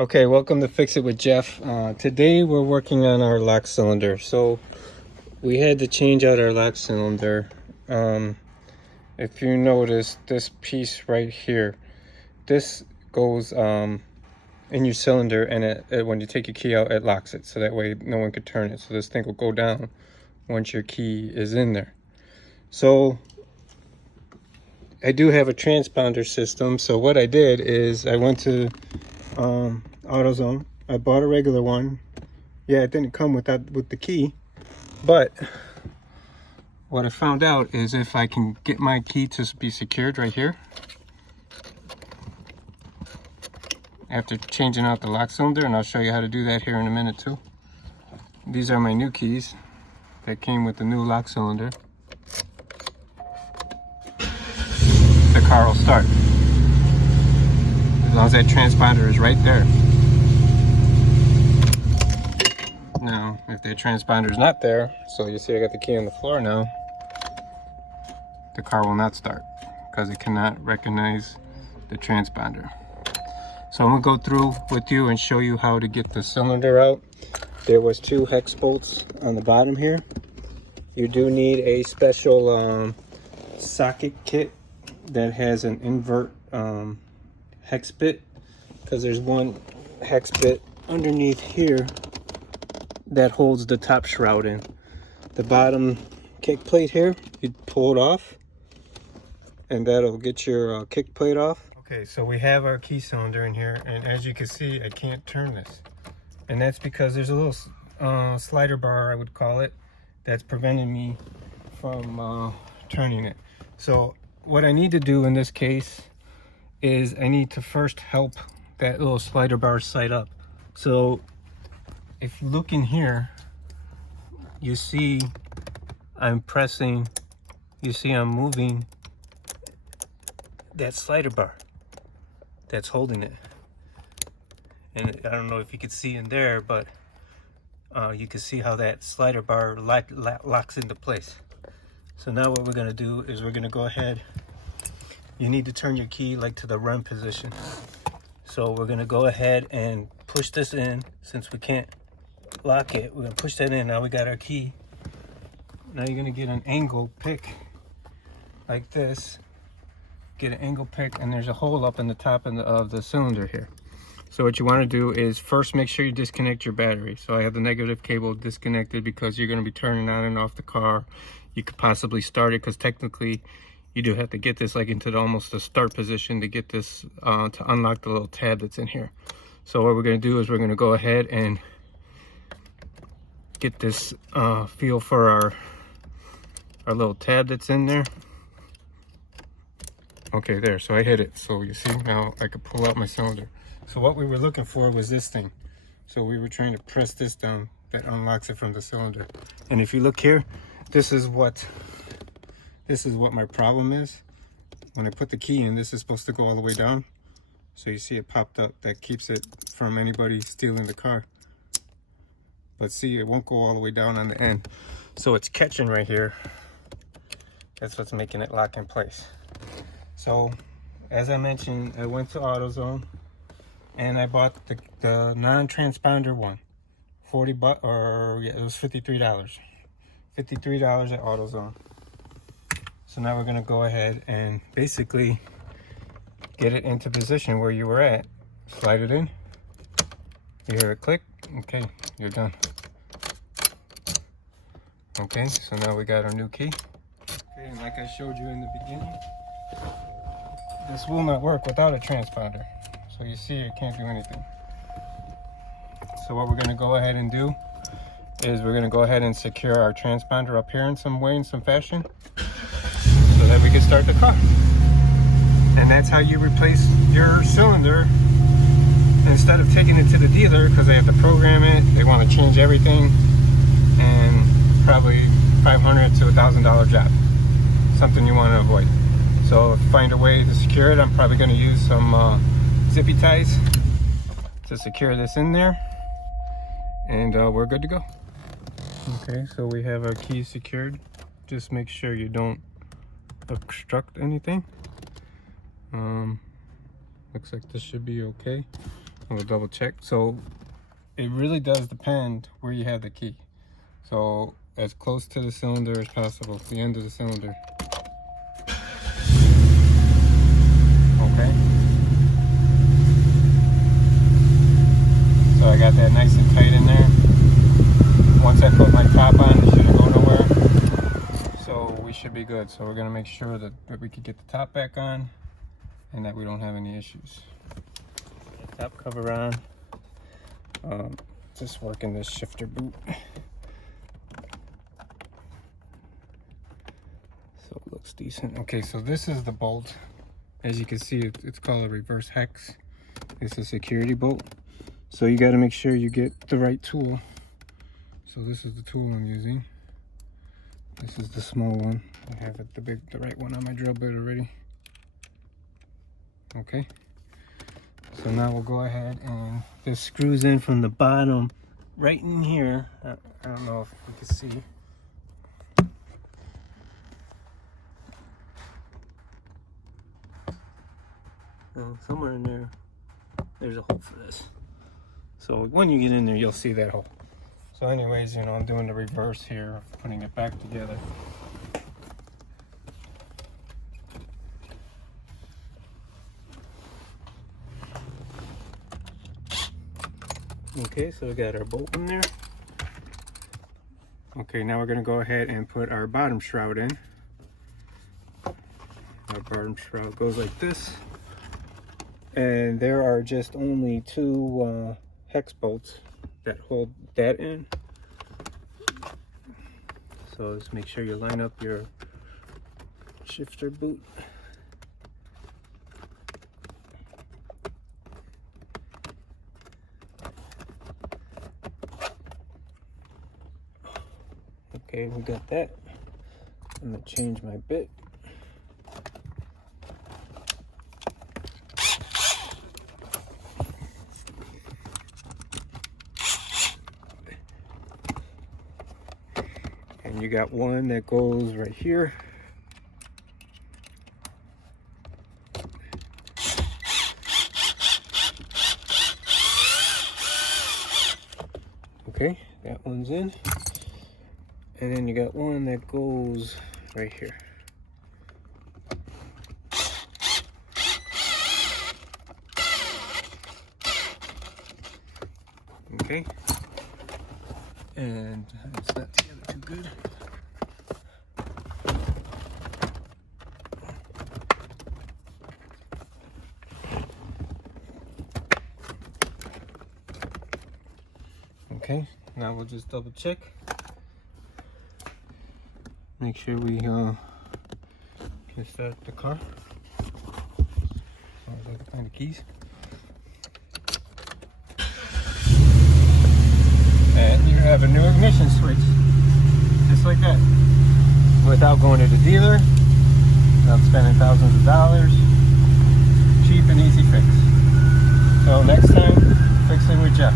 Okay, welcome to Fix It with Jeff. Today we're working on our lock cylinder. So we had to change out our lock cylinder. If you notice this piece right here, this goes in your cylinder, and it when you take your key out, it locks it. So that way no one could turn it. So this thing will go down once your key is in there. So I do have a transponder system. So what I did is I went to AutoZone. I bought a regular one. Yeah, it didn't come with the key, but what I found out is if I can get my key to be secured right here after changing out the lock cylinder, and I'll show you how to do that here in a minute too. These are my new keys that came with the new lock cylinder. The car will start as long as that transponder is right there. Now, if the transponder is not there, so you see I got the key on the floor now, the car will not start because it cannot recognize the transponder. So I'm gonna go through with you and show you how to get the cylinder out. There was 2 hex bolts on the bottom here. You do need a special socket kit that has an invert hex bit, because there's one hex bit underneath here that holds the top shroud in. The bottom kick plate here, you pull it off and that'll get your kick plate off. Okay, so we have our key cylinder in here, and as you can see, I can't turn this. And that's because there's a little slider bar, I would call it, that's preventing me from turning it. So what I need to do in this case is I need to first help that little slider bar side up. So if you look in here, you see I'm pressing, you see I'm moving that slider bar that's holding it. And I don't know if you can see in there, but you can see how that slider bar locks into place. So now what we're gonna do is we're gonna go ahead, you need to turn your key like to the run position. So we're gonna go ahead and push this in. Since we can't lock it, we're gonna push that in. Now we got our key. Now you're gonna get an angle pick like this. Get an angle pick, and there's a hole up in the top of the cylinder here. So what you want to do is first make sure you disconnect your battery. So I have the negative cable disconnected because you're going to be turning on and off the car. You could possibly start it, because technically you do have to get this like into almost the start position to get this to unlock the little tab that's in here. So what we're going to do is we're going to go ahead and get this feel for our little tab that's in there. Okay, there, so I hit it. So you see now I could pull out my cylinder. So what we were looking for was this thing. So we were trying to press this down, that unlocks it from the cylinder. And if you look here, this is what my problem is. When I put the key in, this is supposed to go all the way down. So you see it popped up. That keeps it from anybody stealing the car. But see, it won't go all the way down on the end. So it's catching right here. That's what's making it lock in place. So as I mentioned, I went to AutoZone and I bought the non-transponder one. It was $53. $53 at AutoZone. So now we're gonna go ahead and basically get it into position where you were at. Slide it in. You hear it click. Okay, you're done. Okay, so now we got our new key. Okay, and like I showed you in the beginning, this will not work without a transponder. So you see it can't do anything. So what we're gonna go ahead and do is we're gonna go ahead and secure our transponder up here in some way, in some fashion, so that we can start the car. And that's how you replace your cylinder. Instead of taking it to the dealer, because they have to program it, they want to change everything, and probably $500 to $1,000 job. Something you want to avoid. So find a way to secure it. I'm probably going to use some zippy ties to secure this in there, and we're good to go. Okay, so we have our keys secured. Just make sure you don't obstruct anything. Looks like this should be okay. We'll double check. So it really does depend where you have the key. So as close to the cylinder as possible, the end of the cylinder. Okay. So I got that nice and tight in there. Once I put my top on, it shouldn't go nowhere. So we should be good. So we're gonna make sure that we can get the top back on and that we don't have any issues. Top cover on. Just working this shifter boot. So it looks decent. Okay, so this is the bolt. As you can see, it's called a reverse hex. It's a security bolt. So you got to make sure you get the right tool. So this is the tool I'm using. This is the small one. I have the right one on my drill bit already. Okay. So now we'll go ahead and this screws in from the bottom right in here. I don't know if you can see. Somewhere in there, there's a hole for this. So when you get in there, you'll see that hole. So anyways, you know, I'm doing the reverse here, putting it back together. Okay, so we got our bolt in there. Okay, now we're gonna go ahead and put our bottom shroud in. Our bottom shroud goes like this. And there are just only two hex bolts that hold that in. So just make sure you line up your shifter boot. Okay, we got that. I'm gonna change my bit. And you got one that goes right here. Okay, that one's in. And then you got one that goes right here. Okay. And it's not together too good. Okay, now we'll just double check. Make sure we can start the car. I'd like to find the keys. And you have a new ignition switch, just like that, without going to the dealer, without spending thousands of dollars. Cheap and easy fix. So next time, fix it with Jeff.